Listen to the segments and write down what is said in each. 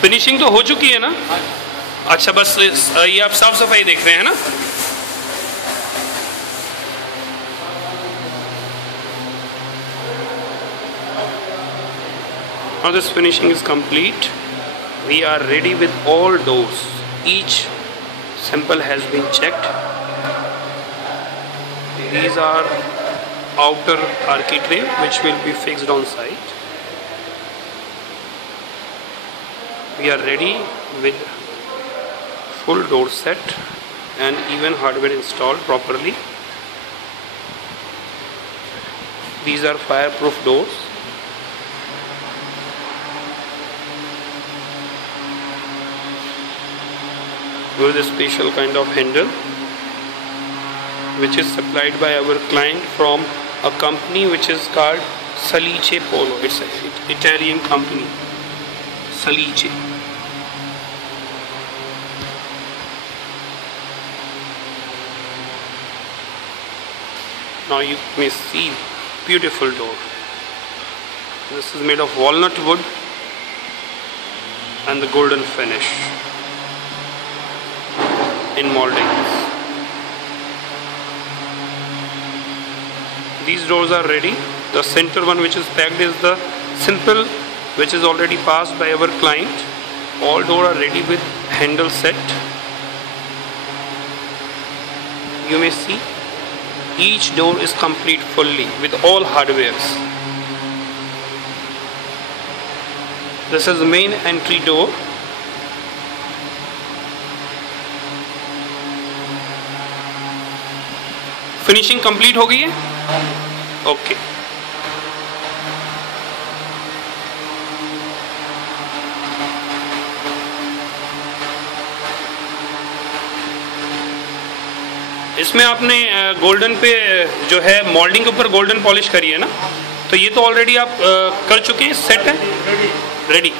Finishing तो हो चुकी है ना? अच्छा, बस ये आप साफ सफाई देख रहे हैं ना? Now this finishing is complete. We are ready with all doors. Each sample has been checked. These are outer architrave which will be fixed on site. We are ready with full door set and even hardware installed properly. These are fireproof doors. With a special kind of handle which is supplied by our client from a company which is called Salice Polo. It's an Italian company, Salice. Now you may see beautiful door. This is made of walnut wood and the golden finish in moldings. These doors are ready. The center one which is packed is the simple, which is already passed by our client. All doors are ready with handle set. You may see each door is complete fully with all hardwares. This is the main entry door. Finishing complete हो गई है? Okay. इसमें आपने golden पे जो है moulding के ऊपर गोल्डन पॉलिश करी है ना, तो ये तो ऑलरेडी आप कर चुके हैं, सेट है, रेडी।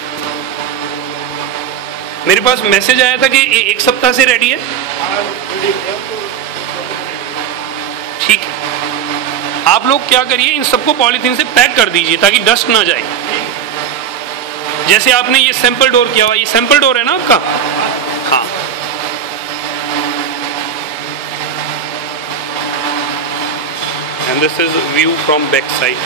मेरे पास मैसेज आया था कि 1 सप्ताह से रेडी है। ठीक है, आप लोग क्या करिए, इन सबको पॉलीथीन से पैक कर दीजिए ताकि डस्ट ना जाए। जैसे आपने ये सैंपल डोर किया हुआ, ये सैंपल डोर है ना आपका? हाँ। And this is view from back side.